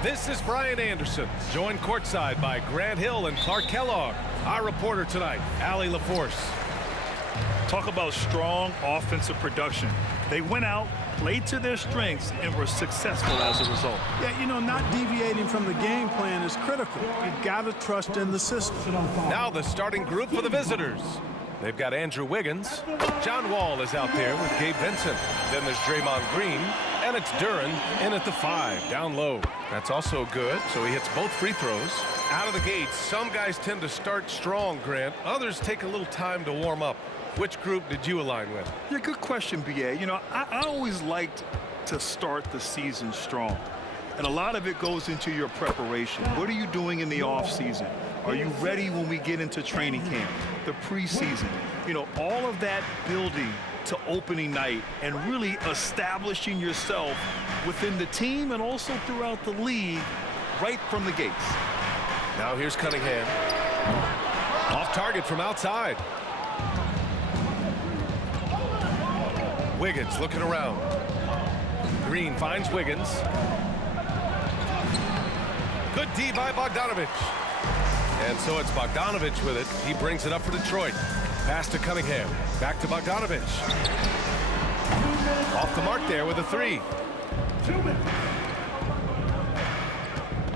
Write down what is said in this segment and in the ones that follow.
This is Brian Anderson, joined courtside by Grant Hill and Clark Kellogg. Our reporter tonight, Allie LaForce. Talk about strong offensive production. They went out, played to their strengths, and were successful as a result. Yeah, you know, not deviating from the game plan is critical. You've got to trust in the system. Now the starting group for the visitors. They've got Andrew Wiggins. John Wall is out there with Gabe Vincent. Then there's Draymond Green. And it's Duren in at the 5, down low. That's also good, so he hits both free throws. Out of the gates, some guys tend to start strong, Grant. Others take a little time to warm up. Which group did you align with? Yeah, good question, B.A. You know, I always liked to start the season strong. And a lot of it goes into your preparation. What are you doing in the offseason? Are you ready when we get into training camp, the preseason? You know, all of that building to opening night and really establishing yourself within the team and also throughout the league right from the gates. Now here's Cunningham. Off target from outside. Wiggins looking around. Green finds Wiggins. Good D by Bogdanovich. And so it's Bogdanovich with it. He brings it up for Detroit. Pass to Cunningham. Back to Bogdanovich. Off the mark there with a 3.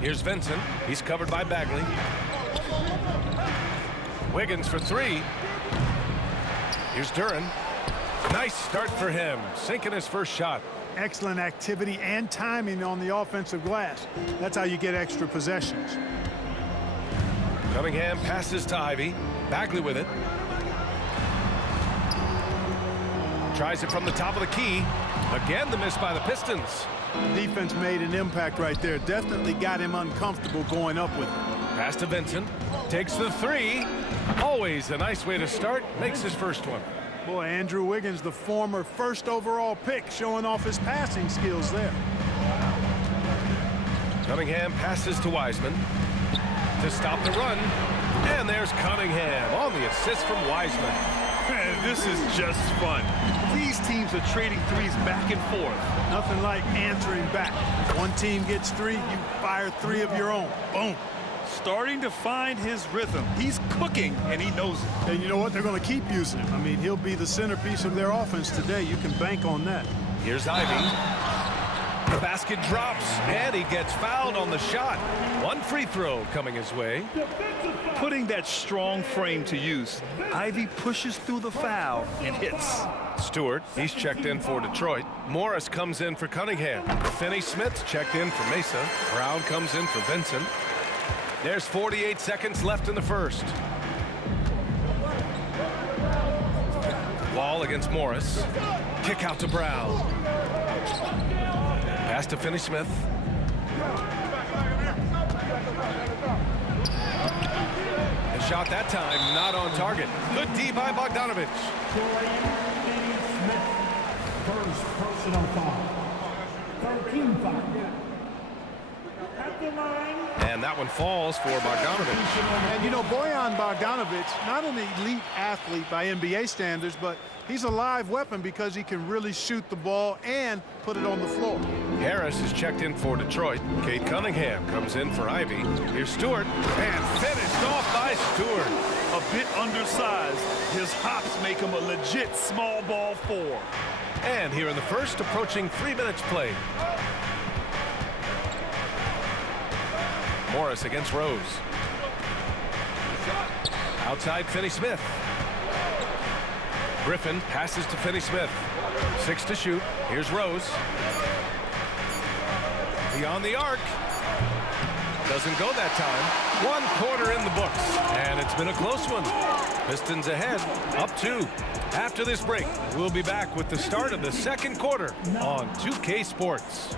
Here's Vincent. He's covered by Bagley. Wiggins for 3. Here's Duren. Nice start for him. Sinking his first shot. Excellent activity and timing on the offensive glass. That's how you get extra possessions. Cunningham passes to Ivy. Bagley with it. Tries it from the top of the key. Again, the miss by the Pistons. Defense made an impact right there. Definitely got him uncomfortable going up with it. Pass to Vincent. Takes the 3. Always a nice way to start. Makes his first one. Boy, Andrew Wiggins, the former first overall pick, showing off his passing skills there. Cunningham passes to Wiseman to stop the run. And there's Cunningham on the assist from Wiseman. Man, this is just fun. These teams are trading threes back and forth. Nothing like answering back. One team gets 3, you fire 3 of your own. Boom. Starting to find his rhythm. He's cooking, and he knows it. And you know what? They're going to keep using him. I mean, he'll be the centerpiece of their offense today. You can bank on that. Here's Ivy. The basket drops, and he gets fouled on the shot. 1 free throw coming his way. Putting that strong frame to use, Ivy pushes through the foul and hits. Stewart, he's checked in for Detroit. Morris comes in for Cunningham. Finney-Smith checked in for Mesa. Brown comes in for Vincent. There's 48 seconds left in the first. Wall against Morris. Kick out to Brown. Pass to Finney-Smith. The shot that time not on target. Good D by Bogdanovich. First personal foul. 13 foul. At the line. And that one falls for Bogdanovich. And you know, Bojan Bogdanovich, not an elite athlete by NBA standards, but he's a live weapon because he can really shoot the ball and put it on the floor. Harris is checked in for Detroit. Cade Cunningham comes in for Ivy. Here's Stewart, and finished off by Stewart. A bit undersized. His hops make him a legit small ball 4. And here in the first, approaching 3 minutes played. Morris against Rose. Outside Finney-Smith. Griffin passes to Finney-Smith. 6 to shoot. Here's Rose. Beyond the arc. Doesn't go that time. 1 quarter in the books. And it's been a close one. Pistons ahead, up 2. After this break, we'll be back with the start of the second quarter on 2K Sports.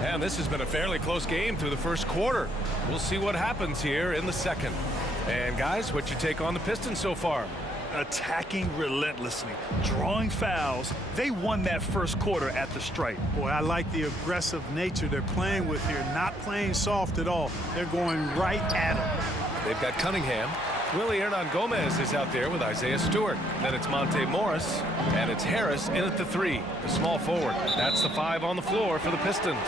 And this has been a fairly close game through the first quarter. We'll see what happens here in the second. And guys, what's your take on the Pistons so far? Attacking relentlessly, drawing fouls. They won that first quarter at the stripe. Boy, I like the aggressive nature they're playing with here. Not playing soft at all. They're going right at him. They've got Cunningham. Willie Hernan-Gomez is out there with Isaiah Stewart. Then it's Monte Morris, and it's Harris in at the 3, the small forward. That's the 5 on the floor for the Pistons.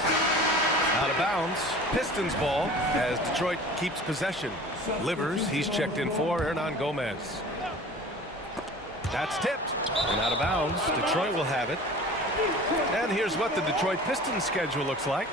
Out of bounds, Pistons ball as Detroit keeps possession. Livers, he's checked in for Hernan-Gomez. That's tipped, and out of bounds. Detroit will have it. And here's what the Detroit Pistons schedule looks like.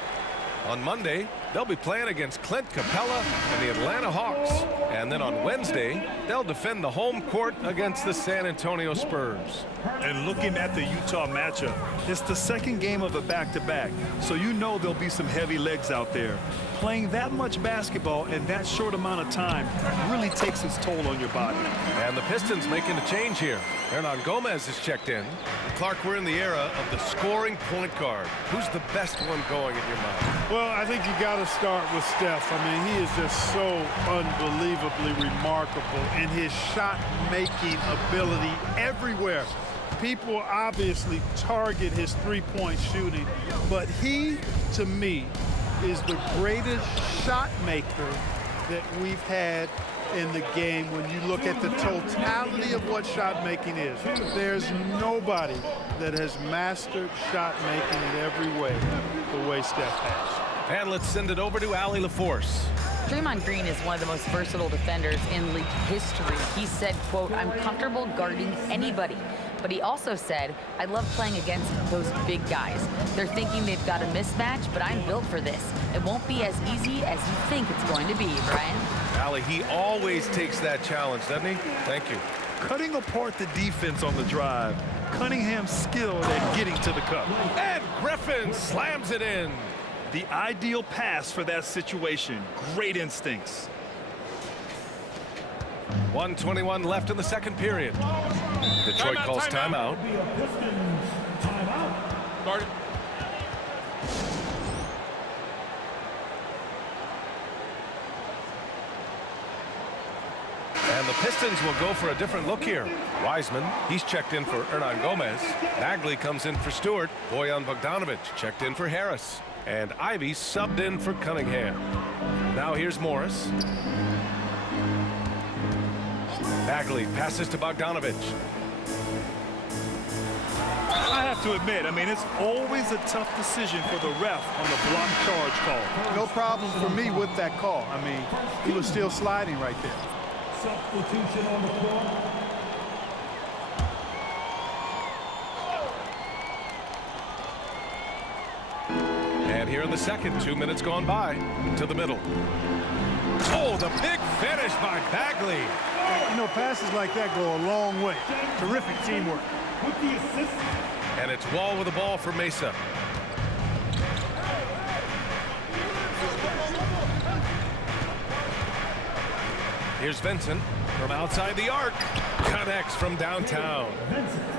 On Monday, they'll be playing against Clint Capella and the Atlanta Hawks. And then on Wednesday, they'll defend the home court against the San Antonio Spurs. And looking at the Utah matchup, it's the second game of a back-to-back, so you know there'll be some heavy legs out there. Playing that much basketball in that short amount of time really takes its toll on your body. And the Pistons making a change here. Hernan-Gomez is checked in. Clark, we're in the era of the scoring point guard. Who's the best one going in your mind? Well, I think you got to start with Steph. I mean, he is just so unbelievably remarkable in his shot-making ability everywhere. People obviously target his three-point shooting, but he, to me, is the greatest shot maker that we've had in the game when you look at the totality of what shot making is. There's nobody that has mastered shot making in every way the way Steph has. And let's send it over to Allie LaForce. Draymond Green is one of the most versatile defenders in league history. He said, quote, "I'm comfortable guarding anybody." But he also said, "I love playing against those big guys. They're thinking they've got a mismatch, but I'm built for this. It won't be as easy as you think it's going to be," Brian. Allie, he always takes that challenge, doesn't he? Thank you. Cutting apart the defense on the drive. Cunningham's skilled at getting to the cup. And Griffin slams it in. The ideal pass for that situation. Great instincts. 1:21 left in the second period. Detroit calls timeout. Start it. And the Pistons will go for a different look here. Wiseman, he's checked in for Hernan-Gomez. Bagley comes in for Stewart. Bojan Bogdanovic checked in for Harris. And Ivy subbed in for Cunningham. Now here's Morris. Bagley passes to Bogdanovic. I have to admit, I mean, it's always a tough decision for the ref on the block charge call. No problem for me with that call. I mean, he was still sliding right there. Substitution on the court. And here in the second, 2 minutes gone by, to the middle. Oh, the big finish by Bagley. You know, passes like that go a long way. Terrific teamwork. With the assist. And it's Wall with the ball for Mesa. Here's Vincent from outside the arc. Connects from downtown.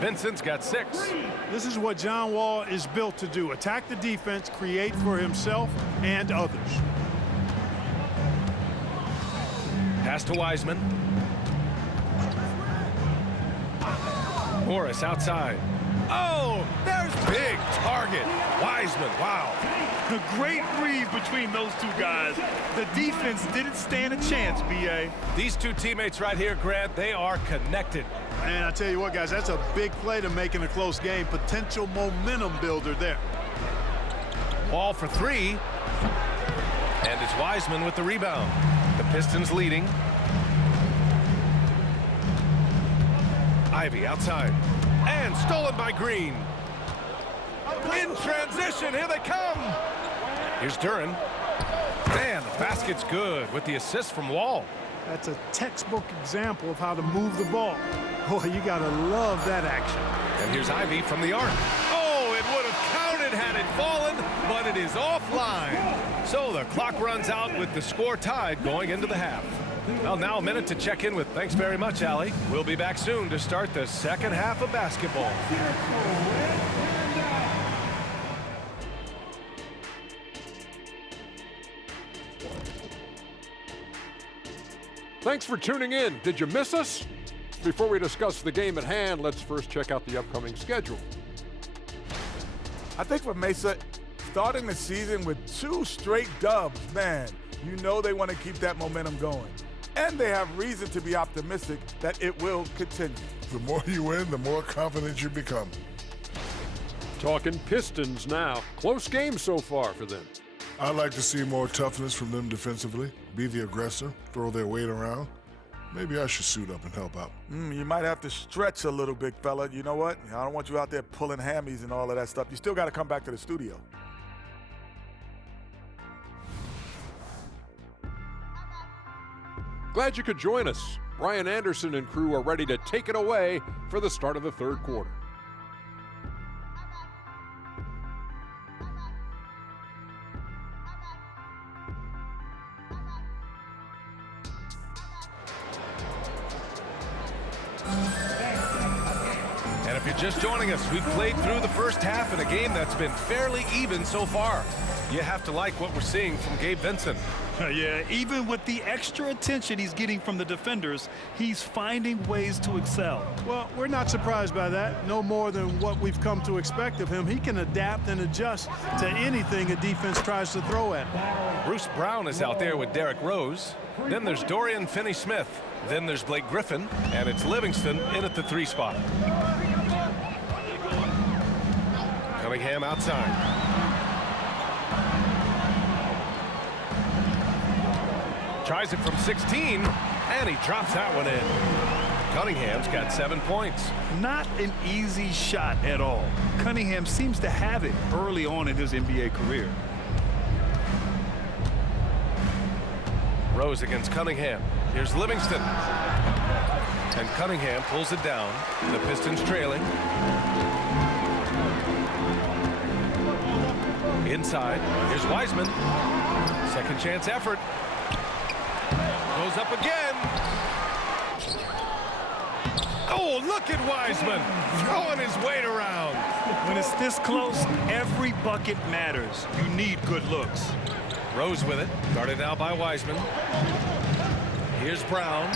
Vincent's got 6. This is what John Wall is built to do. Attack the defense, create for himself and others. Pass to Wiseman. Morris outside. Oh, there's big target. Wiseman, wow. The great read between those two guys. The defense didn't stand a chance, B.A. These two teammates right here, Grant, they are connected. And I tell you what, guys, that's a big play to make in a close game. Potential momentum builder there. Wall for 3. And it's Wiseman with the rebound. The Pistons leading. Ivy outside. And stolen by Green. In transition, here they come. Here's Duren. Man, the basket's good with the assist from Wall. That's a textbook example of how to move the ball. Boy, you gotta love that action. And here's Ivy from the arc. Oh, it would have counted had it fallen, but it is offline. So the clock runs out with the score tied going into the half. Well, now a minute to check in with. Thanks very much, Allie. We'll be back soon to start the second half of basketball. Thanks for tuning in. Did you miss us? Before we discuss the game at hand, let's first check out the upcoming schedule. I think for Mesa, starting the season with 2 straight dubs, man, you know they want to keep that momentum going. and they have reason to be optimistic that it will continue. The more you win, the more confident you become. Talking Pistons now. Close game so far for them. I'd like to see more toughness from them defensively. Be the aggressor, throw their weight around. Maybe I should suit up and help out. You might have to stretch a little, big fella. You know what? I don't want you out there pulling hammies and all of that stuff. You still got to come back to the studio. Glad you could join us. Brian Anderson and crew are ready to take it away for the start of the third quarter. And if you're just joining us, we've played through the first half in a game that's been fairly even so far. You have to like what we're seeing from Gabe Vincent. Yeah, even with the extra attention he's getting from the defenders, he's finding ways to excel. Well, we're not surprised by that. No more than what we've come to expect of him. He can adapt and adjust to anything a defense tries to throw at him. Bruce Brown is out there with Derrick Rose. Then there's Dorian Finney-Smith. Then there's Blake Griffin. And it's Livingston in at the 3 spot. Cunningham outside. Tries it from 16, and he drops that one in. Cunningham's got 7 points. Not an easy shot at all. Cunningham seems to have it early on in his NBA career. Rose against Cunningham. Here's Livingston. And Cunningham pulls it down. The Pistons trailing. Inside. Here's Wiseman. Second chance effort. Goes up again. Oh, look at Wiseman throwing his weight around. When it's this close, every bucket matters. You need good looks. Rose with it. Guarded now by Wiseman. Here's Brown.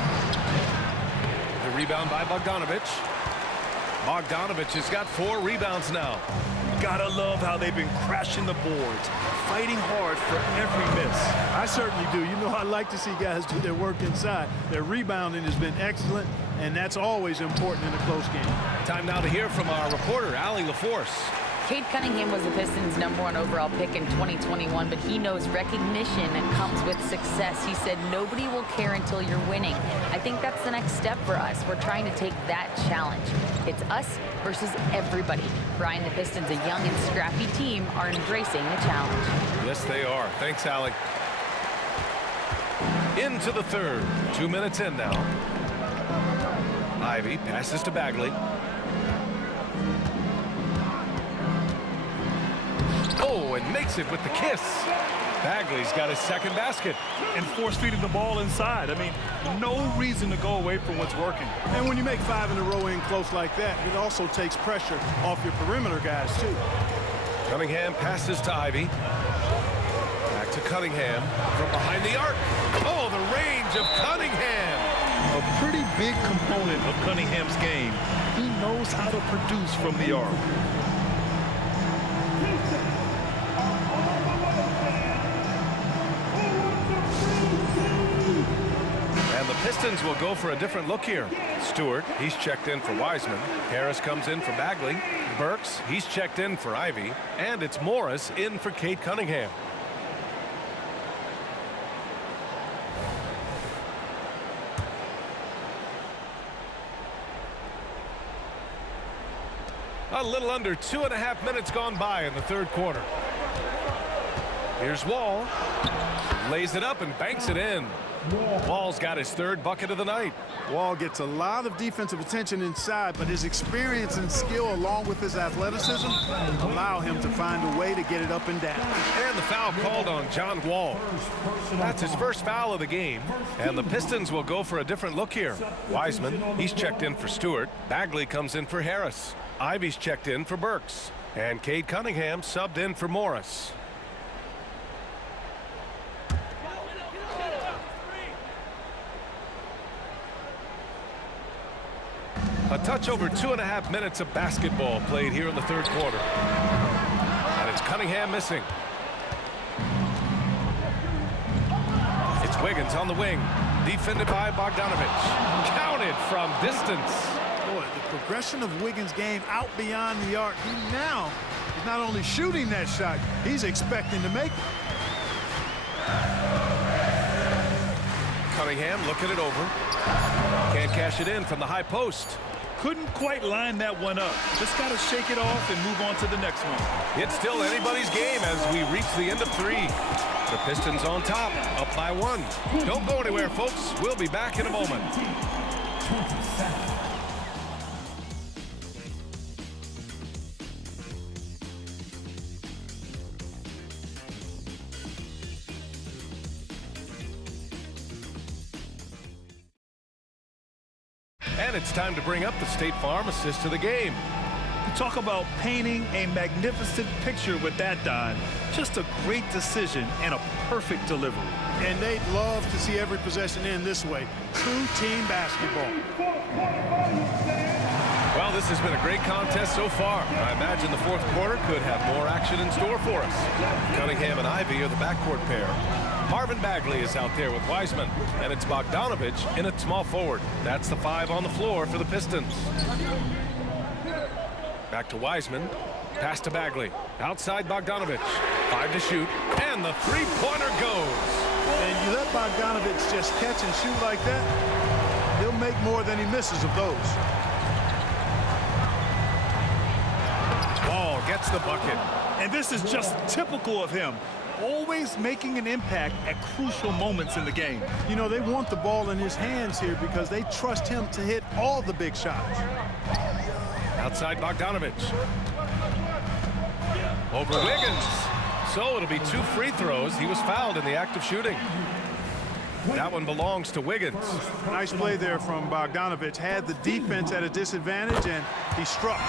The rebound by Bogdanovic. Bogdanovic has got 4 rebounds now. Gotta love how they've been crashing the boards, fighting hard for every miss. I certainly do. You know, I like to see guys do their work inside. Their rebounding has been excellent, and that's always important in a close game. Time now to hear from our reporter, Allie LaForce. Cade Cunningham was the Pistons' #1 overall pick in 2021, but he knows recognition comes with success. He said, nobody will care until you're winning. I think that's the next step for us. We're trying to take that challenge. It's us versus everybody. Brian, the Pistons, a young and scrappy team, are embracing the challenge. Yes, they are. Thanks, Allie. Into the third. 2 minutes in now. Ivy passes to Bagley. Oh, and makes it with the kiss. Bagley's got his second basket. And force-feeding the ball inside. I mean, no reason to go away from what's working. And when you make 5 in a row in close like that, it also takes pressure off your perimeter guys, too. Cunningham passes to Ivy. Back to Cunningham from behind the arc. Oh, the range of Cunningham. A pretty big component of Cunningham's game. He knows how to produce from the arc. And the Pistons will go for a different look here. Stewart, he's checked in for Wiseman. Harris comes in for Bagley. Burks, he's checked in for Ivy. And it's Morris in for Cade Cunningham. A little under 2.5 minutes gone by in the third quarter. Here's Wall. Lays it up and banks it in. Wall's got his 3rd bucket of the night. Wall gets a lot of defensive attention inside, but his experience and skill along with his athleticism allow him to find a way to get it up and down. And the foul called on John Wall. That's his first foul of the game. And the Pistons will go for a different look here. Wiseman, he's checked in for Stewart. Bagley comes in for Harris. Ivy's checked in for Burks. And Cade Cunningham subbed in for Morris. A touch over 2.5 minutes of basketball played here in the third quarter. And it's Cunningham missing. It's Wiggins on the wing. defended by Bogdanovich. Counted from distance. Boy, the progression of Wiggins' game out beyond the arc. He now is not only shooting that shot, he's expecting to make it. Cunningham looking it over. Can't cash it in from the high post. Couldn't quite line that one up. Just got to shake it off and move on to the next one. It's still anybody's game as we reach the end of 3. The Pistons on top, up by 1. Don't go anywhere, folks. We'll be back in a moment. 27. And it's time to bring up the State Farm assist to the game. You talk about painting a magnificent picture with that, Don. Just a great decision and a perfect delivery. And they'd love to see every possession end this way. True team basketball. Well, this has been a great contest so far. I imagine the fourth quarter could have more action in store for us. Cunningham and Ivy are the backcourt pair. Marvin Bagley is out there with Wiseman, and it's Bogdanovich in at small forward. That's the 5 on the floor for the Pistons. Back to Wiseman, pass to Bagley, outside Bogdanovich, 5 to shoot, and the three-pointer goes. And you let Bogdanovich just catch and shoot like that, he'll make more than he misses of those. Ball gets the bucket. And this is just typical of him. Always making an impact at crucial moments in the game. You know, they want the ball in his hands here because they trust him to hit all the big shots. Outside Bogdanovich. Over Wiggins. So it'll be 2 free throws. He was fouled in the act of shooting. That one belongs to Wiggins. Nice play there from Bogdanovich. Had the defense at a disadvantage, and he struck.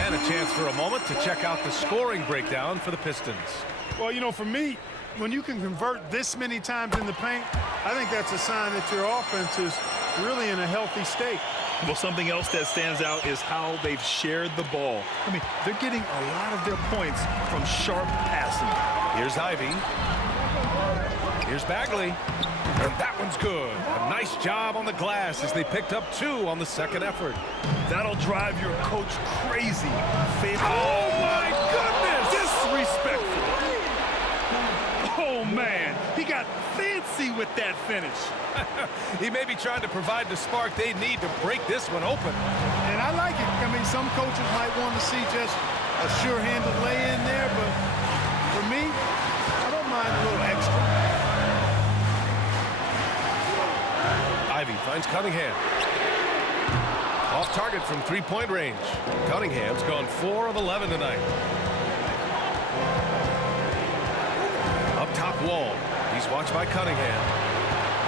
And a chance for a moment to check out the scoring breakdown for the Pistons. Well, you know, for me, when you can convert this many times in the paint, I think that's a sign that your offense is really in a healthy state. Well, something else that stands out is how they've shared the ball. I mean, they're getting a lot of their points from sharp passing. Here's Ivy. Here's Bagley. And that one's good. A nice job on the glass as they picked up 2 on the second effort. That'll drive your coach crazy. Oh, my goodness! Disrespectful. Oh, man. He got fancy with that finish. He may be trying to provide the spark they need to break this one open. And I like it. I mean, some coaches might want to see just a sure-handed lay-in there, but for me, I don't mind a little extra. Ivy finds Cunningham. Off target from 3-point range. Cunningham's gone 4 of 11 tonight. Up top, Wall. He's watched by Cunningham.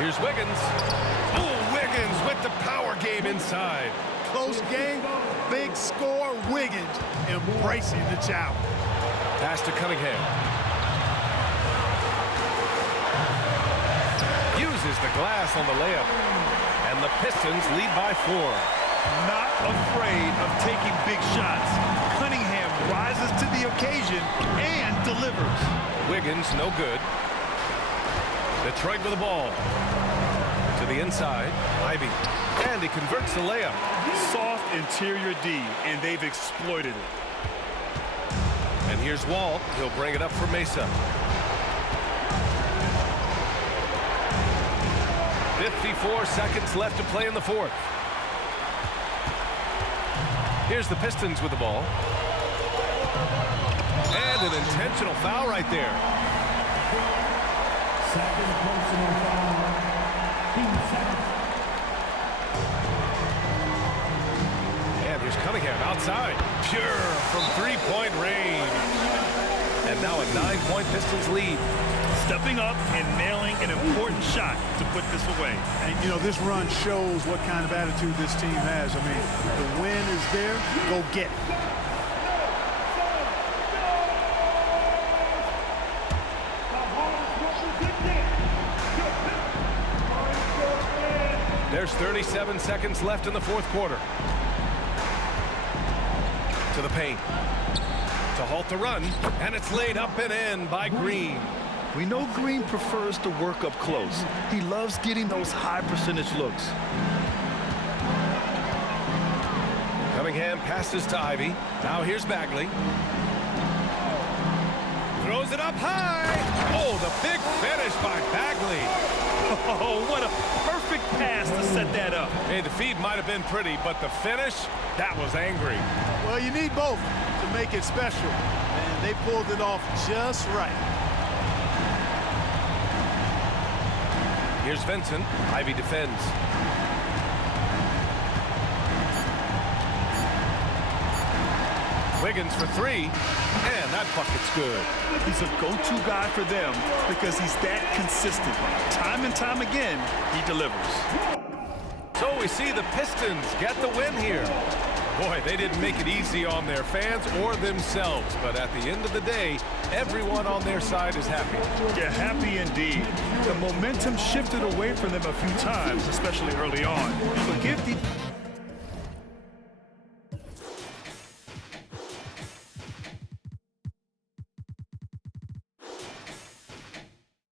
Here's Wiggins. Oh, Wiggins with the power game inside. Close game, big score, Wiggins embracing the challenge. Pass to Cunningham. Uses the glass on the layup. And the Pistons lead by 4. Not afraid of taking big shots. Cunningham rises to the occasion and delivers. Wiggins, no good. Detroit with the ball. To the inside, Ivy. And he converts the layup. Soft interior D, and they've exploited it. And here's Wall. He'll bring it up for Mesa. 54 seconds left to play in the fourth. Here's the Pistons with the ball. And an intentional foul right there. Second personal foul. Team second. And here's Cunningham outside. Pure from 3-point range. And now a 9-point Pistons lead. Stepping up and nailing an important shot to put this away. And, you know, this run shows what kind of attitude this team has. I mean, the win is there, go get it. There's 37 seconds left in the fourth quarter. To the paint. To halt the run. And it's laid up and in by Green. We know Green prefers to work up close. He loves getting those high percentage looks. Cunningham passes to Ivy. Now here's Bagley. Throws it up high. Oh, the big finish by Bagley. Oh, what a perfect pass to set that up. Hey, the feed might have been pretty, but the finish, that was angry. Well, you need both to make it special, and they pulled it off just right. Here's Vincent. Ivy defends. Wiggins for three, and that bucket's good. He's a go-to guy for them because he's that consistent. Time and time again, he delivers. So we see the Pistons get the win here. Boy, they didn't make it easy on their fans or themselves, but at the end of the day, everyone on their side is happy. Yeah, happy indeed. The momentum shifted away from them a few times, especially early on. But give